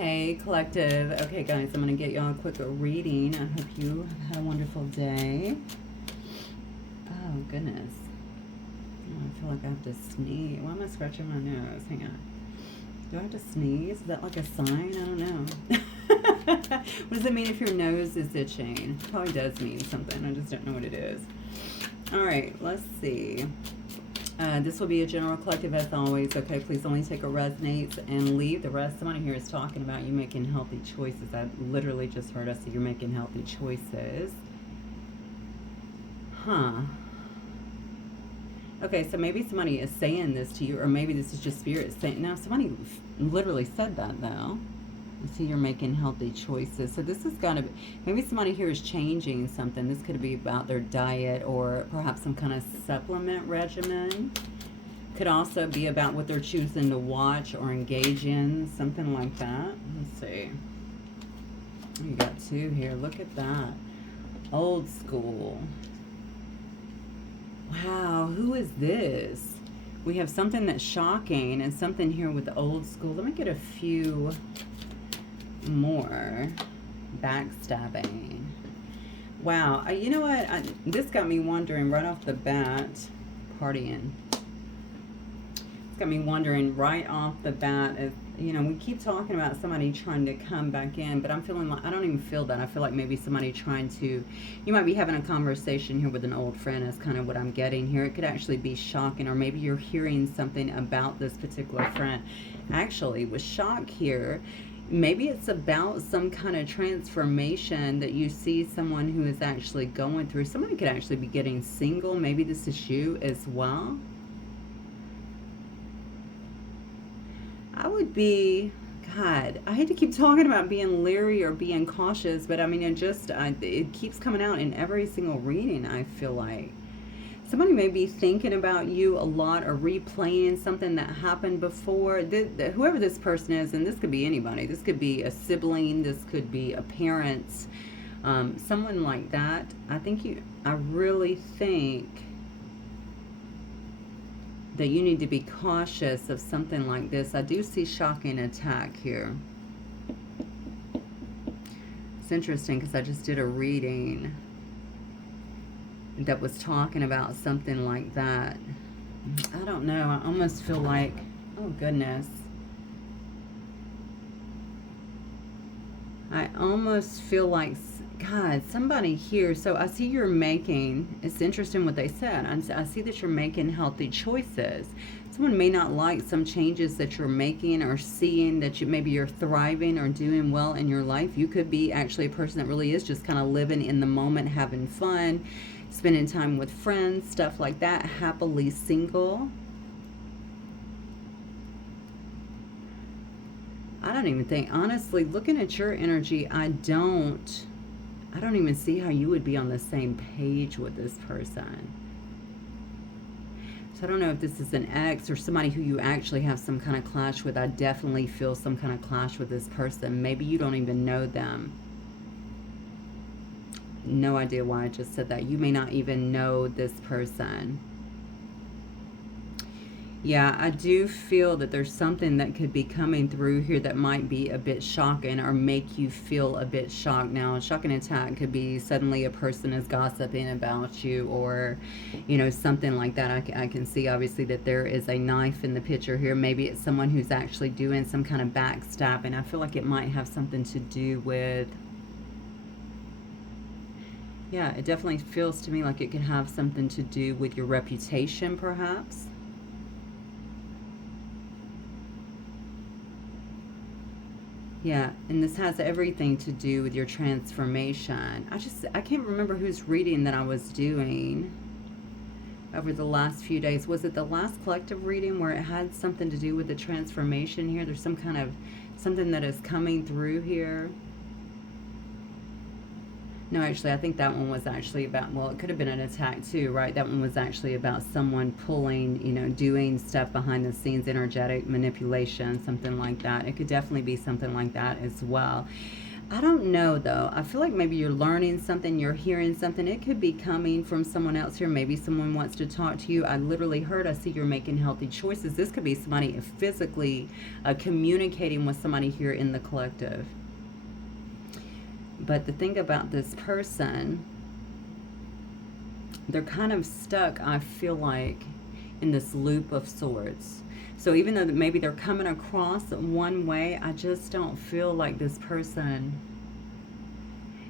Hey, collective. Okay, guys, I'm going to get y'all a quick reading. I hope you had a wonderful day. Oh, goodness. Oh, I feel like I have to sneeze. Why am I scratching my nose? Hang on. Do I have to sneeze? Is that like a sign? I don't know. What does it mean if your nose is itching? It probably does mean something. I just don't know what it is. All right, let's see. This will be a general collective as always. Okay, please only take what resonates and leave the rest. Somebody here is talking about you making healthy choices. I literally just heard us that you're making healthy choices. Huh. Okay, so maybe somebody is saying this to you, or maybe this is just spirit saying. Now, somebody literally said that though. I see you're making healthy choices. So this has got to be, maybe somebody here is changing something. This could be about their diet or perhaps some kind of supplement regimen. Could also be about what they're choosing to watch or engage in, something like that. Let's see. You got two here. Look at that. Old school. Wow, who is this? We have something that's shocking and something here with the old school. Let me get a few more. Backstabbing. Wow, you know what? This got me wondering right off the bat. Partying. It's got me wondering right off the bat if, you know, we keep talking about somebody trying to come back in, but I'm feeling like, I don't even feel that. I feel like maybe somebody trying to, you might be having a conversation here with an old friend is kind of what I'm getting here. It could actually be shocking, or maybe you're hearing something about this particular friend. Actually, with shock here, maybe it's about some kind of transformation that you see someone who is actually going through. Somebody could actually be getting single. Maybe this is you as well. I would be, God, I hate to keep talking about being leery or being cautious, but I mean, it keeps coming out in every single reading, I feel like. Somebody may be thinking about you a lot or replaying something that happened before. Whoever this person is, and this could be anybody. This could be a sibling. This could be a parent. Someone like that. I really think that you need to be cautious of something like this. I do see shocking attack here. It's interesting because I just did a reading that was talking about something like that. I don't know. I almost feel like, oh goodness. I almost feel like, God, somebody here. So I see you're making, it's interesting what they said. I see that you're making healthy choices. Someone may not like some changes that you're making or seeing that maybe you're thriving or doing well in your life. You could be actually a person that really is just kind of living in the moment, having fun, spending time with friends, stuff like that, happily single. I don't even think, honestly, looking at your energy, I don't even see how you would be on the same page with this person. So I don't know if this is an ex or somebody who you actually have some kind of clash with. I definitely feel some kind of clash with this person. Maybe you don't even know them. No idea why I just said that. You may not even know this person. Yeah, I do feel that there's something that could be coming through here that might be a bit shocking or make you feel a bit shocked. Now, a shocking attack could be suddenly a person is gossiping about you, or, you know, something like that. I can see, obviously, that there is a knife in the picture here. Maybe it's someone who's actually doing some kind of backstabbing. I feel like it might have something to do with... Yeah, it definitely feels to me like it could have something to do with your reputation, perhaps. Yeah, and this has everything to do with your transformation. I can't remember whose reading that I was doing over the last few days. Was it the last collective reading where it had something to do with the transformation here? There's some kind of something that is coming through here. No, actually, I think that one was actually about, well, it could have been an attack too, right? That one was actually about someone pulling, you know, doing stuff behind the scenes, energetic manipulation, something like that. It could definitely be something like that as well. I don't know though. I feel like maybe you're learning something, you're hearing something. It could be coming from someone else here. Maybe someone wants to talk to you. I literally heard, I see you're making healthy choices. This could be somebody physically communicating with somebody here in the collective. But the thing about this person, they're kind of stuck, I feel like, in this loop of sorts. So even though maybe they're coming across one way, I just don't feel like this person,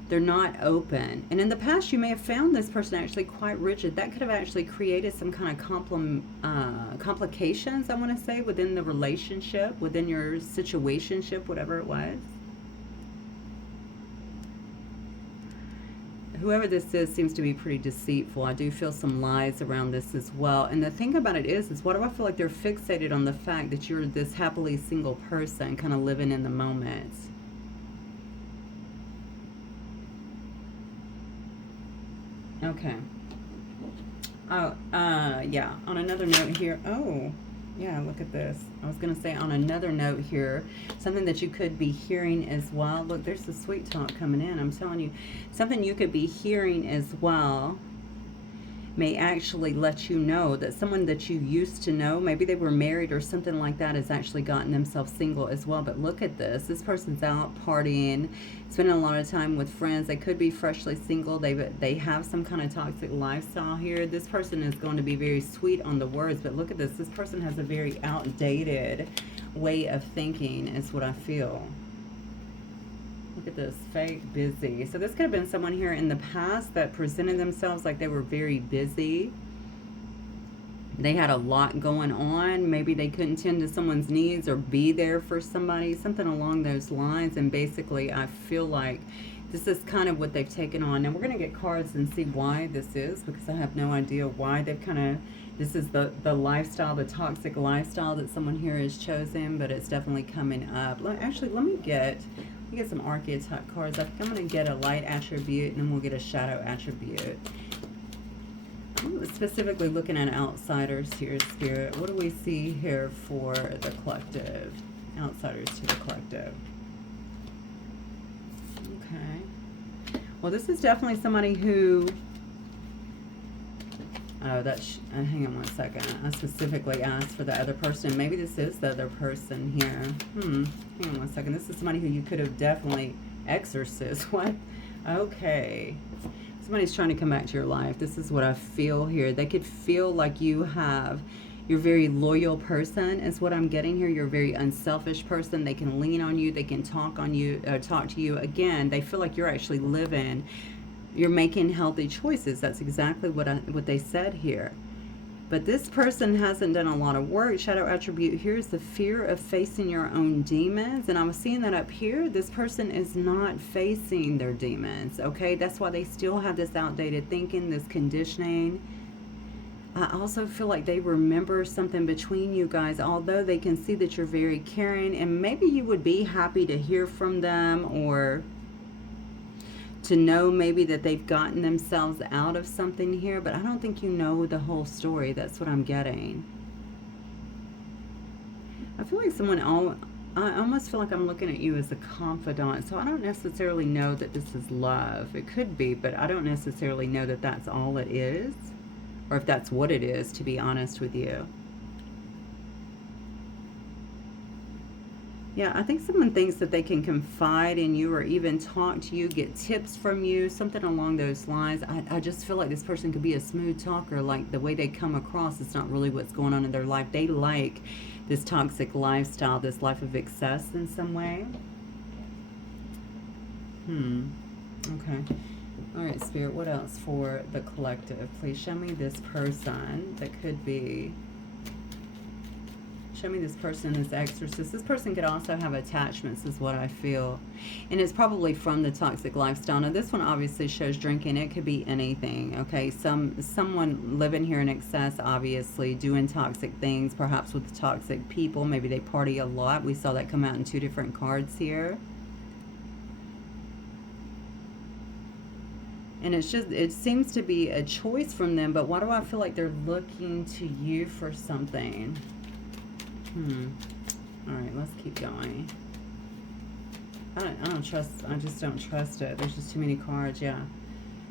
they're not open. And in the past, you may have found this person actually quite rigid. That could have actually created some kind of complications, I want to say, within the relationship, within your situationship, whatever it was. Whoever this is seems to be pretty deceitful. I do feel some lies around this as well. And the thing about it is what do I feel like they're fixated on the fact that you're this happily single person kind of living in the moment. Okay. Oh, yeah. On another note here. Oh, yeah, look at this. I was going to say on another note here, something that you could be hearing as well. Look, there's the sweet talk coming in. I'm telling you, something you could be hearing as well may actually let you know that someone that you used to know, maybe they were married or something like that, has actually gotten themselves single as well. But look at this. This person's out partying, spending a lot of time with friends. They could be freshly single. They have some kind of toxic lifestyle here. This person is going to be very sweet on the words, but look at this. This person has a very outdated way of thinking is what I feel. Look at this, fake busy. So this could have been someone here in the past that presented themselves like they were very busy. They had a lot going on. Maybe they couldn't tend to someone's needs or be there for somebody, something along those lines. And basically, I feel like this is kind of what they've taken on. Now, we're going to get cards and see why this is, because I have no idea why they've kind of, this is the lifestyle, the toxic lifestyle that someone here has chosen, but it's definitely coming up. Actually, let me get some archetype cards. I think I'm going to get a light attribute, and then we'll get a shadow attribute. I'm specifically looking at outsiders here, Spirit. What do we see here for the collective? Outsiders to the collective. Okay. Well, this is definitely somebody who... Oh, hang on one second. I specifically asked for the other person. Maybe this is the other person here. Hang on one second. This is somebody who you could have definitely exorcised. What? Okay. Somebody's trying to come back to your life. This is what I feel here. They could feel like you're a very loyal person is what I'm getting here. You're a very unselfish person. They can lean on you. They can talk to you. Again, they feel like you're actually living. You're making healthy choices. That's exactly what they said here. But this person hasn't done a lot of work. Shadow attribute here is the fear of facing your own demons. And I was seeing that up here. This person is not facing their demons. Okay, that's why they still have this outdated thinking, this conditioning. I also feel like they remember something between you guys, although they can see that you're very caring. And maybe you would be happy to hear from them, or to know maybe that they've gotten themselves out of something here, but I don't think you know the whole story. That's what I'm getting. I feel like I almost feel like I'm looking at you as a confidant, so I don't necessarily know that this is love. It could be, but I don't necessarily know that that's all it is, or if that's what it is, to be honest with you. Yeah, I think someone thinks that they can confide in you or even talk to you, get tips from you, something along those lines. I just feel like this person could be a smooth talker. Like the way they come across, it's not really what's going on in their life. They like this toxic lifestyle, this life of excess in some way. Okay. All right, Spirit, what else for the collective? Please show me this person that could be... Show me this person as exorcist. This person could also have attachments is what I feel. And it's probably from the toxic lifestyle. Now this one obviously shows drinking. It could be anything, okay? Someone living here in excess, obviously, doing toxic things, perhaps with toxic people. Maybe they party a lot. We saw that come out in 2 different cards here. And it seems to be a choice from them, but why do I feel like they're looking to you for something? All right, let's keep going. I don't trust, I just don't trust it. There's just too many cards, yeah.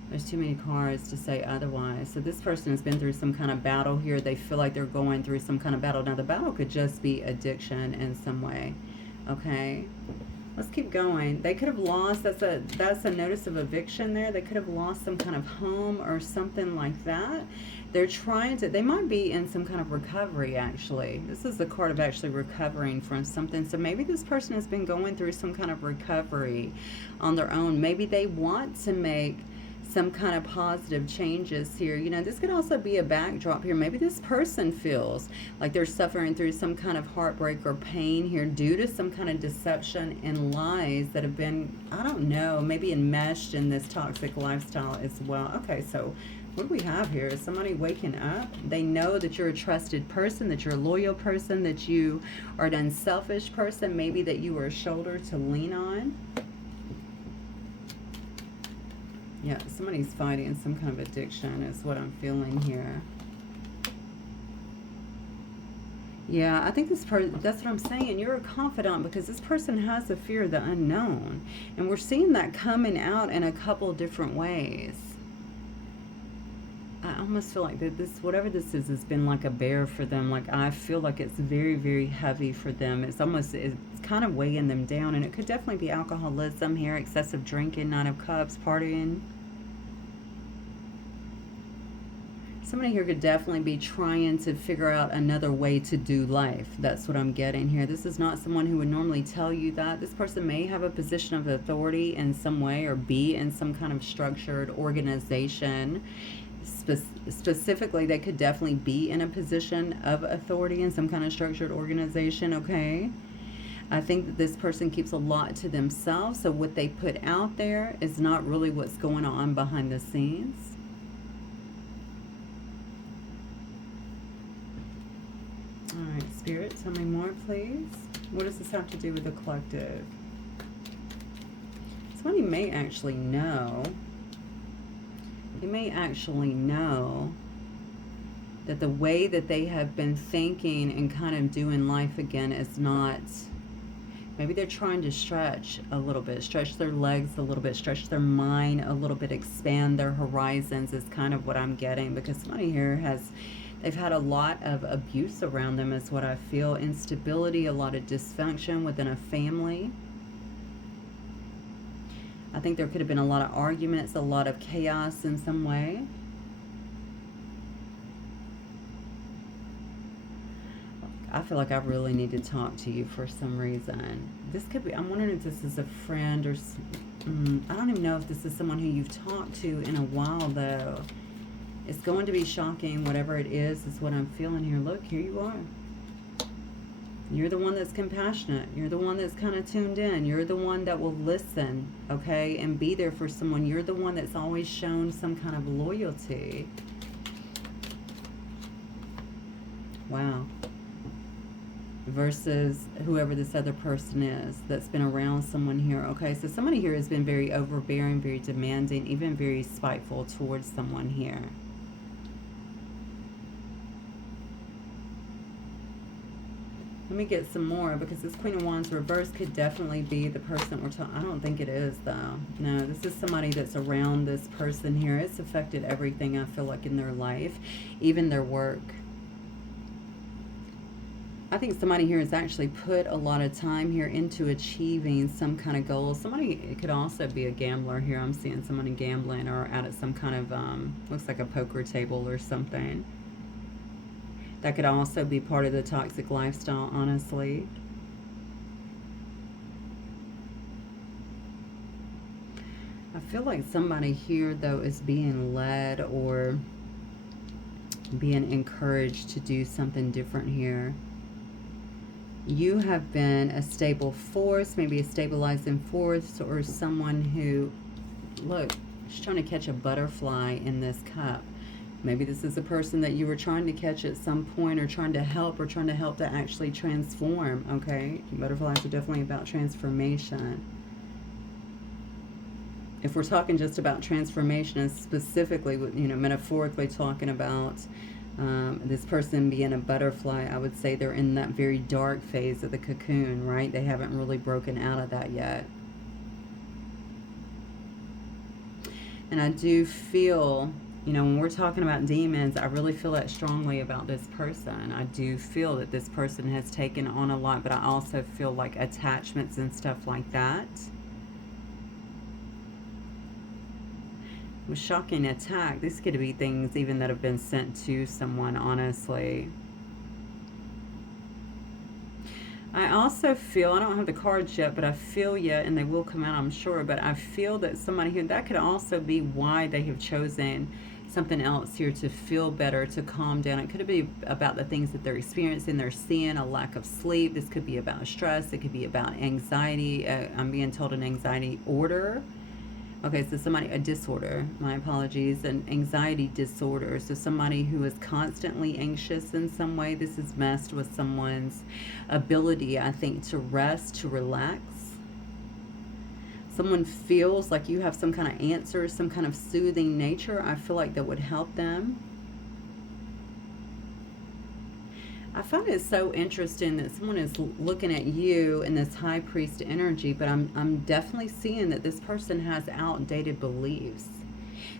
There's too many cards to say otherwise. So this person has been through some kind of battle here. They feel like they're going through some kind of battle. Now the battle could just be addiction in some way. Okay. Let's keep going. They could have lost, that's a notice of eviction there. They could have lost some kind of home or something like that. They're trying to, they might be in some kind of recovery actually. This is the card of actually recovering from something. So maybe this person has been going through some kind of recovery on their own. Maybe they want to make some kind of positive changes here. You know, this could also be a backdrop here. Maybe this person feels like they're suffering through some kind of heartbreak or pain here due to some kind of deception and lies that have been, I don't know, maybe enmeshed in this toxic lifestyle as well. Okay, so what do we have here? Is somebody waking up? They know that you're a trusted person, that you're a loyal person, that you are an unselfish person, maybe that you are a shoulder to lean on. Yeah, somebody's fighting some kind of addiction is what I'm feeling here. Yeah, I think this person, that's what I'm saying. You're a confidant because this person has a fear of the unknown. And we're seeing that coming out in a couple different ways. I almost feel like that this, whatever this is, has been like a bear for them. Like I feel like it's very, very heavy for them. It's almost, it's kind of weighing them down. And it could definitely be alcoholism here, excessive drinking, Nine of Cups, partying. Somebody here could definitely be trying to figure out another way to do life. That's what I'm getting here. This is not someone who would normally tell you that. This person may have a position of authority in some way or be in some kind of structured organization. Specifically, they could definitely be in a position of authority in some kind of structured organization, okay? I think that this person keeps a lot to themselves, so what they put out there is not really what's going on behind the scenes. All right, Spirit, tell me more, please. What does this have to do with the collective? Somebody may actually know. They may actually know that the way that they have been thinking and kind of doing life again is not, maybe they're trying to stretch a little bit, stretch their legs a little bit, stretch their mind a little bit, expand their horizons is kind of what I'm getting, because somebody here has, they've had a lot of abuse around them is what I feel, instability, a lot of dysfunction within a family. I think there could have been a lot of arguments, a lot of chaos in some way. I feel like I really need to talk to you for some reason. This could be, I'm wondering if this is a friend or, I don't even know if this is someone who you've talked to in a while though. It's going to be shocking, whatever it is what I'm feeling here. Look, here you are. You're the one that's compassionate. You're the one that's kind of tuned in. You're the one that will listen, okay, and be there for someone. You're the one that's always shown some kind of loyalty. Wow. Versus whoever this other person is that's been around someone here. Okay, so somebody here has been very overbearing, very demanding, even very spiteful towards someone here. Let me get some more, because this Queen of Wands reverse could definitely be the person we're talking. I don't think it is, though. No, this is somebody that's around this person here. It's affected everything, I feel like, in their life, even their work. I think somebody here has actually put a lot of time here into achieving some kind of goal. Somebody, it could also be a gambler here. I'm seeing somebody gambling or out at some kind of, looks like a poker table or something. That could also be part of the toxic lifestyle, honestly. I feel like somebody here, though, is being led or being encouraged to do something different here. You have been a stable force, maybe a stabilizing force, or someone who, look, she's trying to catch a butterfly in this cup. Maybe this is a person that you were trying to catch at some point, or trying to help to actually transform, okay? Butterflies are definitely about transformation. If we're talking just about transformation, and specifically, you know, metaphorically talking about this person being a butterfly, I would say they're in that very dark phase of the cocoon, right? They haven't really broken out of that yet. And I do feel, you know, when we're talking about demons, I really feel that strongly about this person. I do feel that this person has taken on a lot, but I also feel like attachments and stuff like that. With shocking attack, this could be things even that have been sent to someone, honestly. I also feel, I don't have the cards yet, but I feel yet, and they will come out, I'm sure, but I feel that somebody who, that could also be why they have chosen something else here to feel better, to calm down. It could be about the things that they're experiencing, they're seeing, a lack of sleep. This could be about stress. It could be about anxiety. I'm being told an anxiety order. Okay, so somebody, a disorder, my apologies, an anxiety disorder. So somebody who is constantly anxious in some way. This has messed with someone's ability, I think, to rest, to relax. Someone feels like you have some kind of answer, some kind of soothing nature. I feel like that would help them. I find it so interesting that someone is looking at you in this high priest energy, but I'm definitely seeing that this person has outdated beliefs.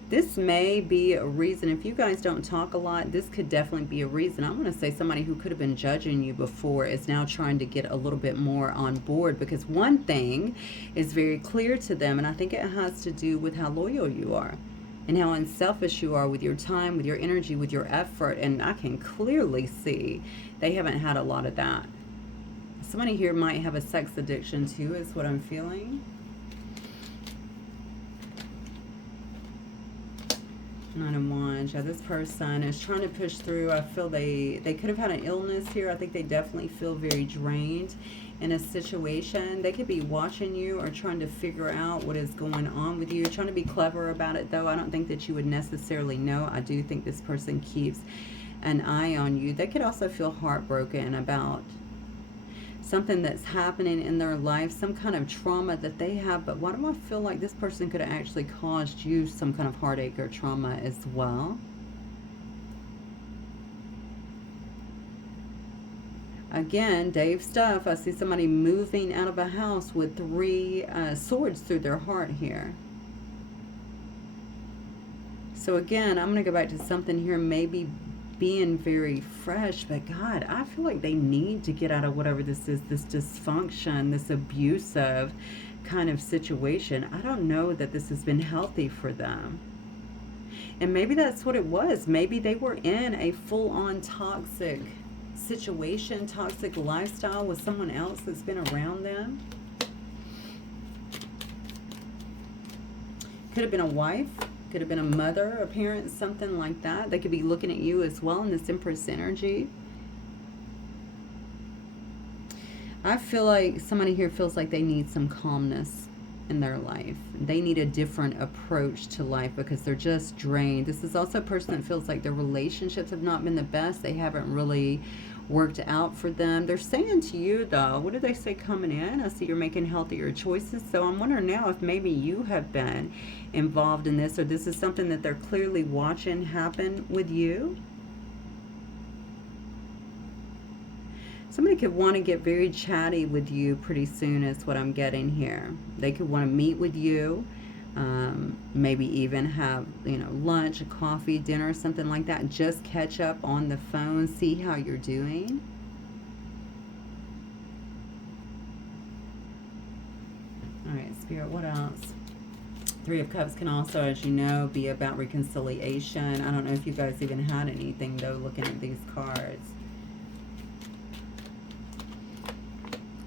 This may be a reason, if you guys don't talk a lot, this could definitely be a reason. I'm going to say somebody who could have been judging you before is now trying to get a little bit more on board, because one thing is very clear to them, and I think it has to do with how loyal you are and how unselfish you are with your time, with your energy, with your effort. And I can clearly see they haven't had a lot of that. Somebody here might have a sex addiction too, is what I'm feeling. Nine of Wands. Yeah, this person is trying to push through. I feel they could have had an illness here. I think they definitely feel very drained in a situation. They could be watching you or trying to figure out what is going on with you. Trying to be clever about it, though. I don't think that you would necessarily know. I do think this person keeps an eye on you. They could also feel heartbroken about something that's happening in their life, some kind of trauma that they have. But why do I feel like this person could have actually caused you some kind of heartache or trauma as well? Again, Dave stuff. I see somebody moving out of a house with 3 swords through their heart here. So again, I'm going to go back to something here, maybe being very fresh, but God, I feel like they need to get out of whatever this is, this dysfunction, this abusive kind of situation. I don't know that this has been healthy for them. And maybe that's what it was. Maybe they were in a full-on toxic situation, toxic lifestyle with someone else that's been around them. Could have been a wife. Could have been a mother, a parent, something like that. They could be looking at you as well in this Empress energy. I feel like somebody here feels like they need some calmness in their life. They need a different approach to life because they're just drained. This is also a person that feels like their relationships have not been the best. They haven't really worked out for them. They're saying to you, though, what do they say coming in? I see you're making healthier choices. So I'm wondering now if maybe you have been involved in this, or this is something that they're clearly watching happen with you. Somebody could want to get very chatty with you pretty soon is what I'm getting here. They could want to meet with you. Maybe even have, lunch, a coffee, dinner, something like that. Just catch up on the phone, see how you're doing. All right, Spirit, what else? 3 of Cups can also, as you know, be about reconciliation. I don't know if you guys even had anything, though, looking at these cards.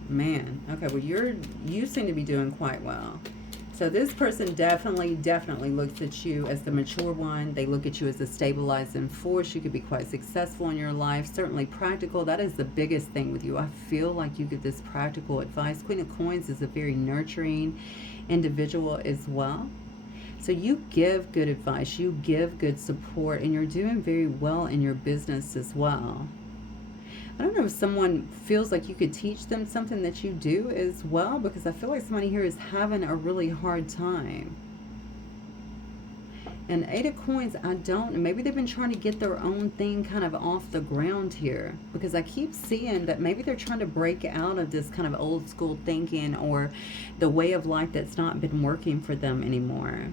Man, okay, well, you seem to be doing quite well. So this person definitely looks at you as the mature one. They look at you as a stabilizing force. You could be quite successful in your life. Certainly practical. That is the biggest thing with you. I feel like you give this practical advice. Queen of Coins is a very nurturing individual as well. So you give good advice. You give good support. And you're doing very well in your business as well. I don't know if someone feels like you could teach them something that you do as well, because I feel like somebody here is having a really hard time. And 8 of Coins, maybe they've been trying to get their own thing kind of off the ground here, because I keep seeing that maybe they're trying to break out of this kind of old school thinking or the way of life that's not been working for them anymore.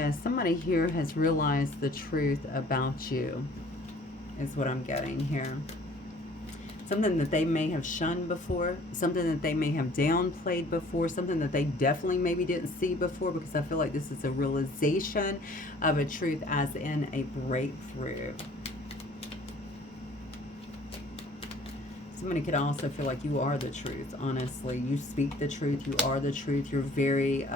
Yeah, somebody here has realized the truth about you, is what I'm getting here. Something that they may have shunned before, something that they may have downplayed before, something that they definitely maybe didn't see before, because I feel like this is a realization of a truth, as in a breakthrough. Somebody could also feel like you are the truth, honestly. You speak the truth. You are the truth. You're very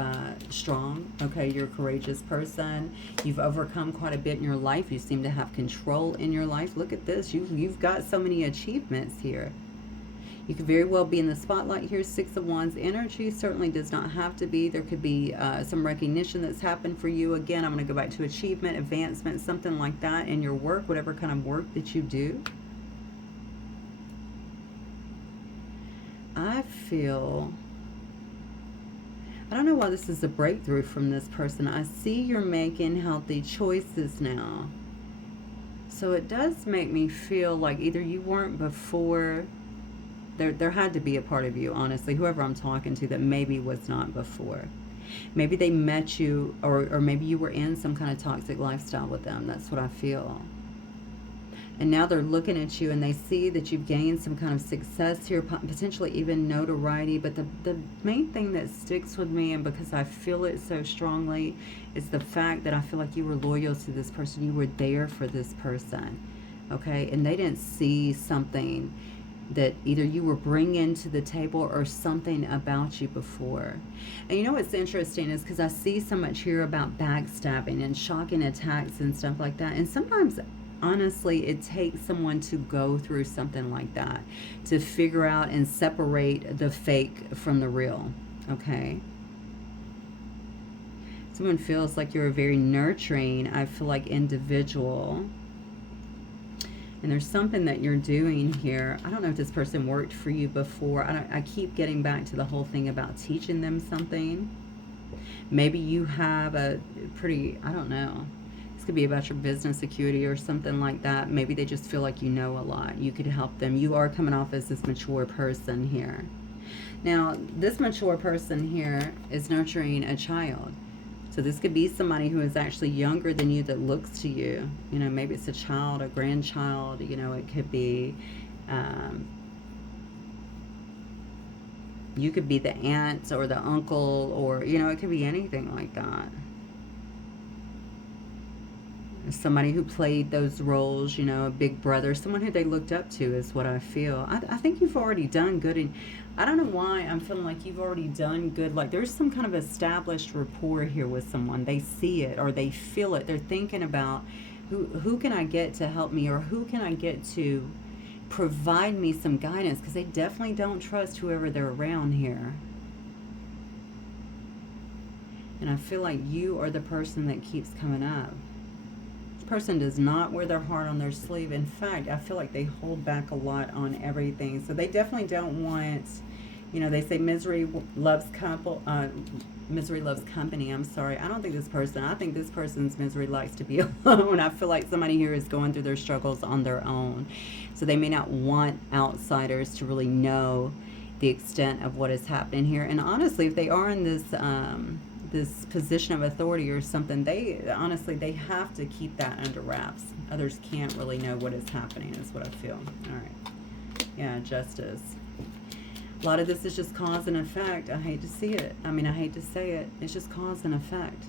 strong, okay? You're a courageous person. You've overcome quite a bit in your life. You seem to have control in your life. Look at this. You've got so many achievements here. You could very well be in the spotlight here. 6 of Wands energy certainly does not have to be. There could be some recognition that's happened for you. Again, I'm going to go back to achievement, advancement, something like that in your work, whatever kind of work that you do. I feel, I don't know why this is a breakthrough from this person. I see you're making healthy choices now. So it does make me feel like either you weren't before, there had to be a part of you, honestly, whoever I'm talking to, that maybe was not before. Maybe they met you, or maybe you were in some kind of toxic lifestyle with them. That's what I feel. And now they're looking at you and they see that you've gained some kind of success here, potentially even notoriety. But the main thing that sticks with me, and because I feel it so strongly, is the fact that I feel like you were loyal to this person. You were there for this person, okay? And they didn't see something that either you were bringing to the table or something about you before. And you know what's interesting is because I see so much here about backstabbing and shocking attacks and stuff like that. And sometimes, honestly, it takes someone to go through something like that to figure out and separate the fake from the real, okay? Someone feels like you're a very nurturing, I feel like, individual. And there's something that you're doing here. I don't know if this person worked for you before. I keep getting back to the whole thing about teaching them something. Maybe you have a pretty, I don't know. This could be about your business acuity or something like that. Maybe they just feel like you know a lot. You could help them. You are coming off as this mature person here. Now, this mature person here is nurturing a child. So this could be somebody who is actually younger than you that looks to you. You know, maybe it's a child, a grandchild. You know, it could be, you could be the aunt or the uncle, or, you know, it could be anything like that. Somebody who played those roles, you know, a big brother, someone who they looked up to is what I feel. I think you've already done good. And I don't know why I'm feeling like you've already done good. Like there's some kind of established rapport here with someone. They see it or they feel it. They're thinking about who can I get to help me, or who can I get to provide me some guidance, because they definitely don't trust whoever they're around here. And I feel like you are the person that keeps coming up. Person does not wear their heart on their sleeve. In fact, I feel like they hold back a lot on everything. So they definitely don't want, you know, they say misery loves company. I'm sorry. I don't think this person, I think this person's misery likes to be alone. I feel like somebody here is going through their struggles on their own. So they may not want outsiders to really know the extent of what is happening here. And honestly, if they are in this this position of authority or something, they have to keep that under wraps. Others can't really know what is happening, is what I feel. All right. Yeah, justice. A lot of this is just cause and effect. I hate to see it. I mean, I hate to say it. It's just cause and effect.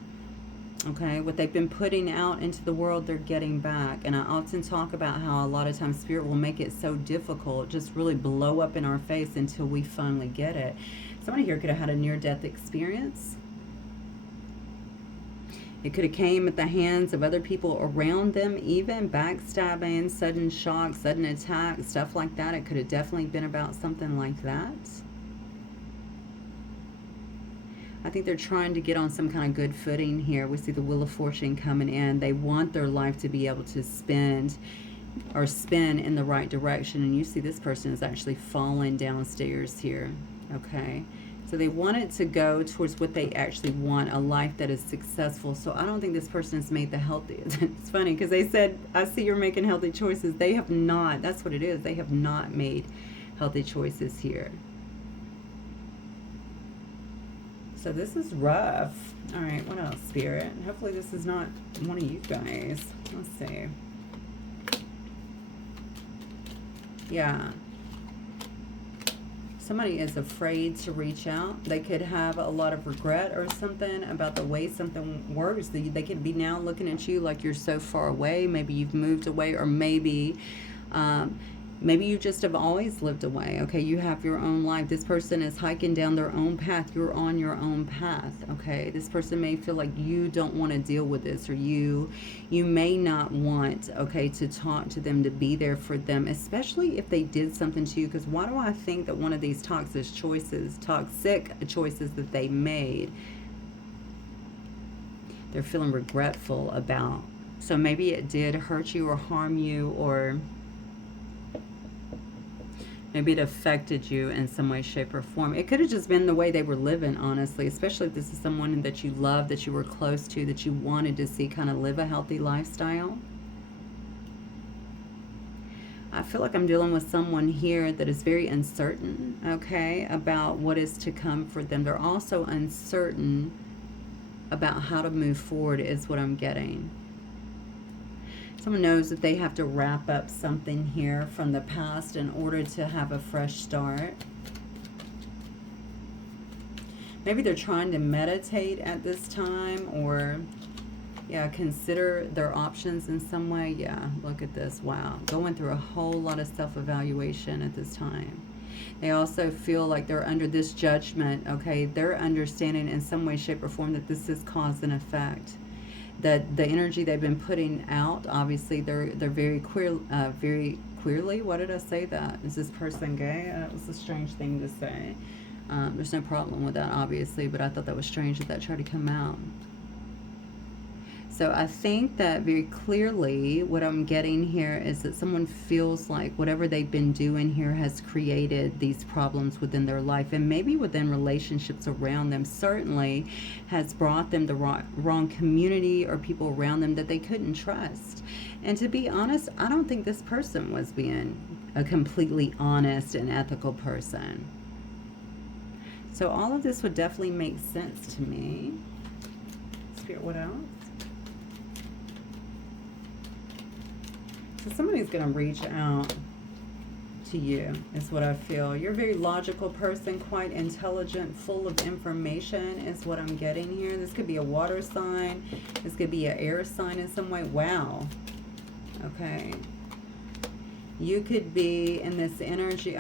Okay, what they've been putting out into the world, they're getting back. And I often talk about how a lot of times Spirit will make it so difficult, just really blow up in our face until we finally get it. Somebody here could have had a near-death experience. It could have came at the hands of other people around them, even backstabbing, sudden shock, sudden attack, stuff like that. It could have definitely been about something like that. I think they're trying to get on some kind of good footing here. We see the Wheel of Fortune coming in. They want their life to be able to spin in the right direction. And you see this person is actually falling downstairs here. Okay. So they want it to go towards what they actually want, a life that is successful. So I don't think this person has made the healthy. It's funny because they said, I see you're making healthy choices. They have not. That's what it is. They have not made healthy choices here. So this is rough. All right, what else, Spirit? Hopefully this is not one of you guys. Let's see. Yeah. Somebody is afraid to reach out. They could have a lot of regret or something about the way something works. They could be now looking at you like you're so far away. Maybe you've moved away, or maybe you just have always lived away. Okay, you have your own life. This person is hiking down their own path. You're on your own path. Okay, this person may feel like you don't want to deal with this, or you may not want, okay, to talk to them, to be there for them, especially if they did something to you. Because why do I think that one of these toxic choices that they made, they're feeling regretful about? So maybe it did hurt you or harm you, or maybe it affected you in some way, shape, or form. It could have just been the way they were living, honestly, especially if this is someone that you love, that you were close to, that you wanted to see kind of live a healthy lifestyle. I feel like I'm dealing with someone here that is very uncertain, okay, about what is to come for them. They're also uncertain about how to move forward, is what I'm getting. Someone knows that they have to wrap up something here from the past in order to have a fresh start. Maybe they're trying to meditate at this time, or, yeah, consider their options in some way. Yeah, look at this. Wow. Going through a whole lot of self-evaluation at this time. They also feel like they're under this judgment, okay? They're understanding in some way, shape, or form that this is cause and effect. That the energy they've been putting out, obviously they're very very queerly. What did I say that? Is this person gay? That was a strange thing to say. There's no problem with that, obviously, but I thought that was strange that tried to come out. So I think that very clearly what I'm getting here is that someone feels like whatever they've been doing here has created these problems within their life, and maybe within relationships around them. Certainly has brought them the wrong community or people around them that they couldn't trust. And to be honest, I don't think this person was being a completely honest and ethical person. So all of this would definitely make sense to me. Spirit, what else? So somebody's going to reach out to you, is what I feel. You're a very logical person, quite intelligent, full of information, is what I'm getting here. This could be a water sign. This could be an air sign in some way. Wow. Okay. You could be in this energy.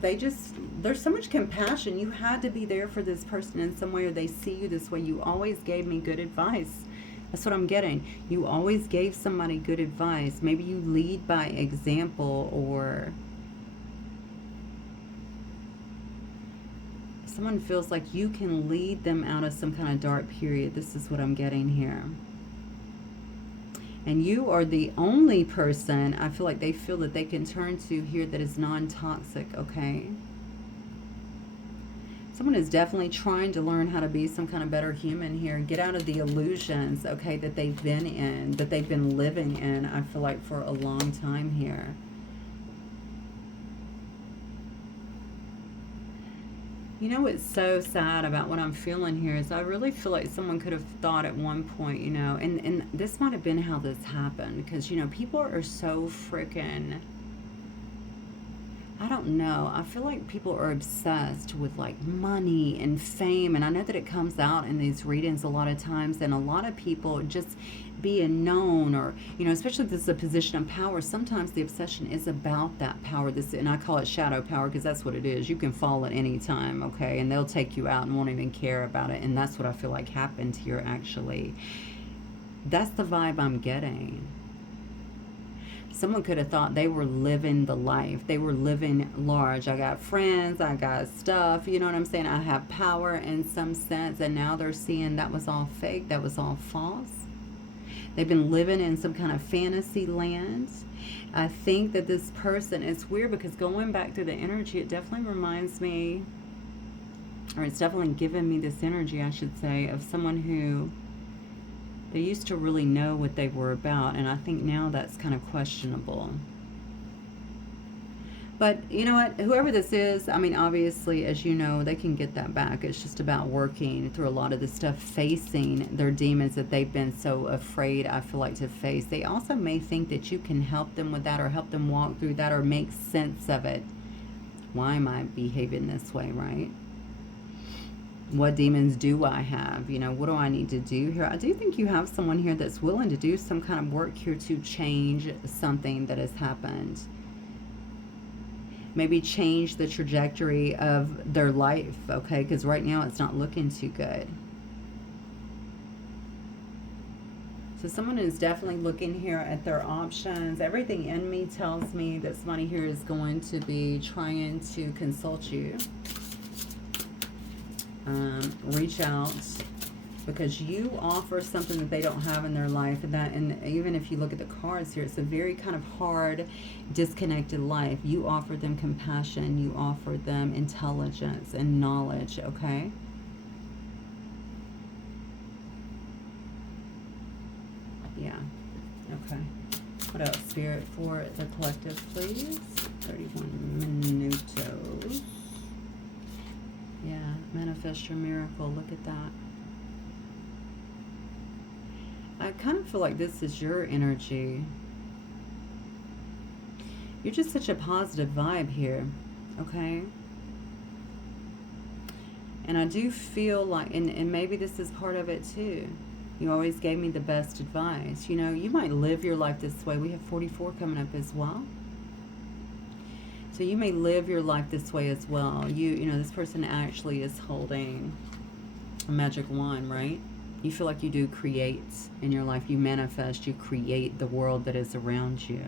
There's so much compassion. You had to be there for this person in some way, or they see you this way. You always gave me good advice. That's what I'm getting. You always gave somebody good advice. Maybe you lead by example, or someone feels like you can lead them out of some kind of dark period. This is what I'm getting here. And you are the only person I feel like they feel that they can turn to here that is non-toxic, okay? Someone is definitely trying to learn how to be some kind of better human here and get out of the illusions, okay, that they've been in, that they've been living in, I feel like, for a long time here. You know what's so sad about what I'm feeling here is I really feel like someone could have thought at one point, you know, and this might have been how this happened, because, you know, people are so freaking, I don't know. I feel like people are obsessed with like money and fame. And I know that it comes out in these readings a lot of times. And a lot of people just being known, or, you know, especially if this is a position of power, sometimes the obsession is about that power. And I call it shadow power, because that's what it is. You can fall at any time, okay? And they'll take you out and won't even care about it. And that's what I feel like happened here, actually. That's the vibe I'm getting. Someone could have thought they were living the life. They were living large. I got friends. I got stuff. You know what I'm saying? I have power in some sense. And now they're seeing that was all fake. That was all false. They've been living in some kind of fantasy land. I think that this person, it's weird because going back through the energy, it definitely reminds me, or it's definitely given me this energy, I should say, of someone who they used to really know what they were about, and I think now that's kind of questionable. But you know what? Whoever this is, I mean, obviously, as you know, they can get that back. It's just about working through a lot of the stuff, facing their demons that they've been so afraid, I feel like, to face. They also may think that you can help them with that or help them walk through that or make sense of it. Why am I behaving this way, right? What demons do I have? You know, what do I need to do here? I do think you have someone here that's willing to do some kind of work here to change something that has happened. Maybe change the trajectory of their life, okay? Because right now it's not looking too good. So someone is definitely looking here at their options. Everything in me tells me that somebody here is going to be trying to consult you. Reach out, because you offer something that they don't have in their life, and even if you look at the cards here, it's a very kind of hard, disconnected life. You offer them compassion, you offer them intelligence and knowledge, okay? Yeah, okay. What else, Spirit, for the collective, please? 31 minutos. Yeah, manifest your miracle. Look at that. I kind of feel like this is your energy. You're just such a positive vibe here, okay? And I do feel like, and maybe this is part of it too. You always gave me the best advice. You know, you might live your life this way. We have 44 coming up as well. So you may live your life this way as well. You know, this person actually is holding a magic wand, right? You feel like you do create in your life. You manifest, you create the world that is around you.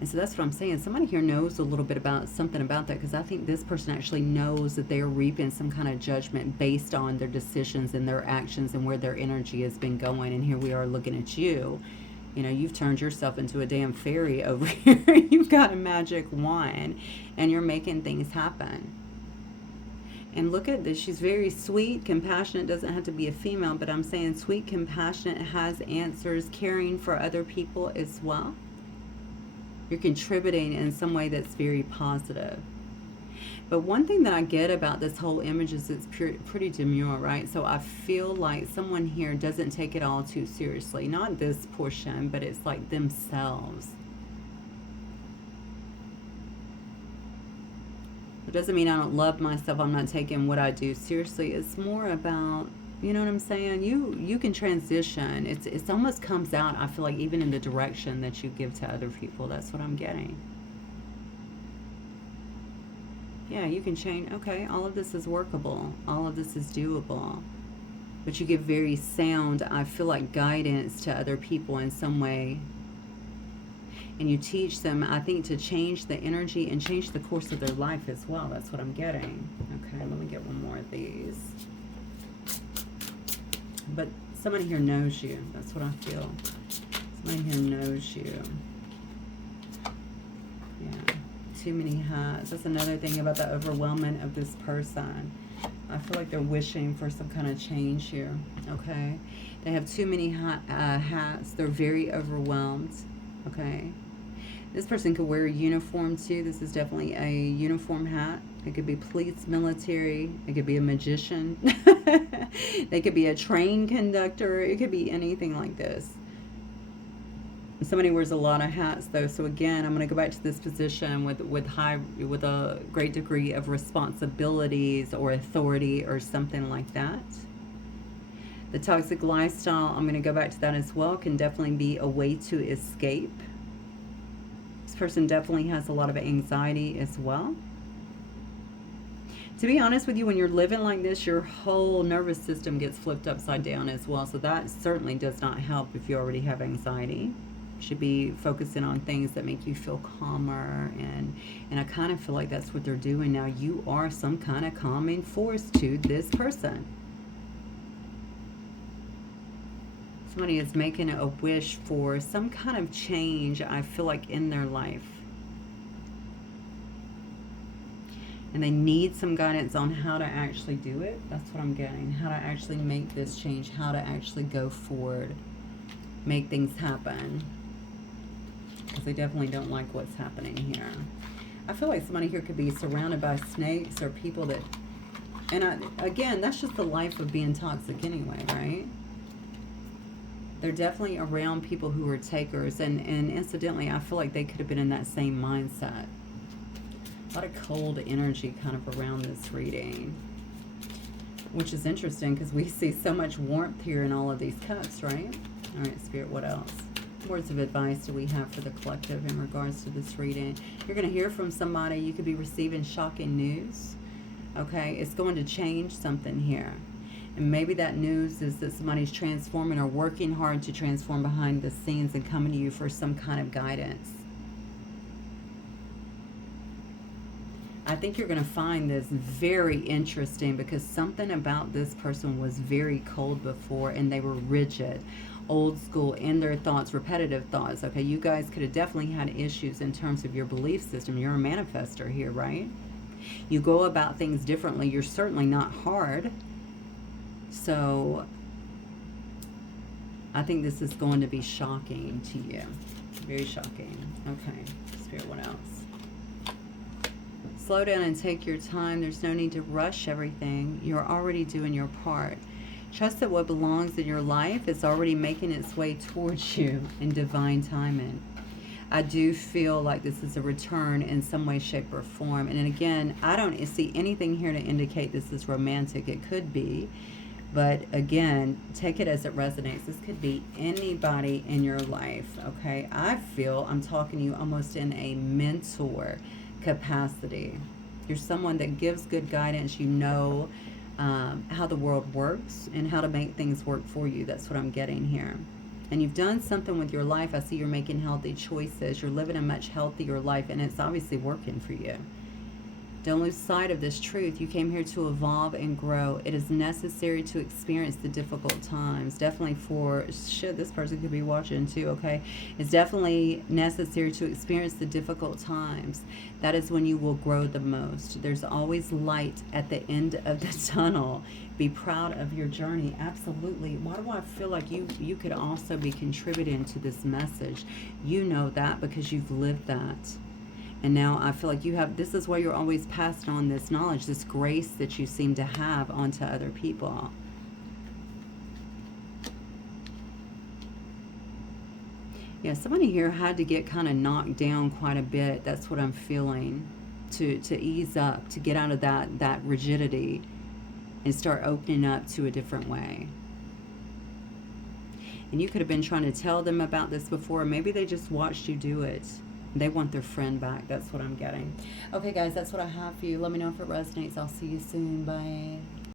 And so that's what I'm saying. Somebody here knows a little bit about something about that, because I think this person actually knows that they are reaping some kind of judgment based on their decisions and their actions and where their energy has been going. And here we are looking at you. You know, you've turned yourself into a damn fairy over here. You've got a magic wand and you're making things happen. And look at this. She's very sweet, compassionate. Doesn't have to be a female, but I'm saying sweet, compassionate, has answers, caring for other people as well. You're contributing in some way that's very positive. But one thing that I get about this whole image is it's pretty demure, right? So I feel like someone here doesn't take it all too seriously. Not this portion, but it's like themselves. It doesn't mean I don't love myself. I'm not taking what I do seriously. It's more about, you know what I'm saying? You can transition. It's almost comes out, I feel like, even in the direction that you give to other people. That's what I'm getting. Yeah, you can change. Okay, all of this is workable. All of this is doable. But you give very sound, I feel like, guidance to other people in some way. And you teach them, I think, to change the energy and change the course of their life as well. That's what I'm getting. Okay, let me get one more of these. But somebody here knows you. That's what I feel. Somebody here knows you. Yeah. Too many hats. That's another thing about the overwhelmment of this person. I feel like they're wishing for some kind of change here. Okay. They have too many hats. They're very overwhelmed. Okay. This person could wear a uniform too. This is definitely a uniform hat. It could be police, military. It could be a magician. They could be a train conductor. It could be anything like this. Somebody wears a lot of hats though. So again, I'm going to go back to this position with a great degree of responsibilities or authority or something like that. The toxic lifestyle, I'm going to go back to that as well, can definitely be a way to escape. This person definitely has a lot of anxiety as well. To be honest with you, when you're living like this, your whole nervous system gets flipped upside down as well. So that certainly does not help if you already have anxiety. You should be focusing on things that make you feel calmer. And I kind of feel like that's what they're doing now. You are some kind of calming force to this person. Somebody is making a wish for some kind of change, I feel like, in their life. And they need some guidance on how to actually do it. That's what I'm getting. How to actually make this change. How to actually go forward. Make things happen. Because they definitely don't like what's happening here. I feel like somebody here could be surrounded by snakes or people that, and again, that's just the life of being toxic anyway, right? They're definitely around people who are takers, and incidentally, I feel like they could have been in that same mindset. A lot of cold energy kind of around this reading, which is interesting because we see so much warmth here in all of these cups, right? All right, Spirit, what else? Words of advice do we have for the collective in regards to this reading? You're going to hear from somebody. You could be receiving shocking news. Okay, it's going to change something here. And maybe that news is that somebody's transforming or working hard to transform behind the scenes and coming to you for some kind of guidance. I think you're going to find this very interesting because something about this person was very cold before, and they were rigid, old school in their thoughts, repetitive thoughts. Okay, you guys could have definitely had issues in terms of your belief system. You're a manifester here, right? You go about things differently. You're certainly not hard. So I think this is going to be shocking to you. Very shocking. Okay, Spirit, what else? Slow down and take your time. There's no need to rush everything. You're already doing your part. Trust that what belongs in your life is already making its way towards you in divine timing. I do feel like this is a return in some way, shape, or form. And again, I don't see anything here to indicate this is romantic. It could be. But again, take it as it resonates. This could be anybody in your life, okay? I feel I'm talking to you almost in a mentor capacity. You're someone that gives good guidance. You know how the world works and how to make things work for you. That's what I'm getting here. And you've done something with your life. I see you're making healthy choices. You're living a much healthier life, and it's obviously working for you. Don't lose sight of this truth. You came here to evolve and grow. It is necessary to experience the difficult times. Definitely for, shit, this person could be watching too, okay? It's definitely necessary to experience the difficult times. That is when you will grow the most. There's always light at the end of the tunnel. Be proud of your journey. Absolutely. Why do I feel like you could also be contributing to this message? You know that because you've lived that. And now I feel like you have, this is why you're always passing on this knowledge, this grace that you seem to have onto other people. Yeah, somebody here had to get kind of knocked down quite a bit. That's what I'm feeling. To ease up, to get out of that rigidity and start opening up to a different way. And you could have been trying to tell them about this before. Maybe they just watched you do it. They want their friend back. That's what I'm getting. Okay, guys, that's what I have for you. Let me know if it resonates. I'll see you soon. Bye.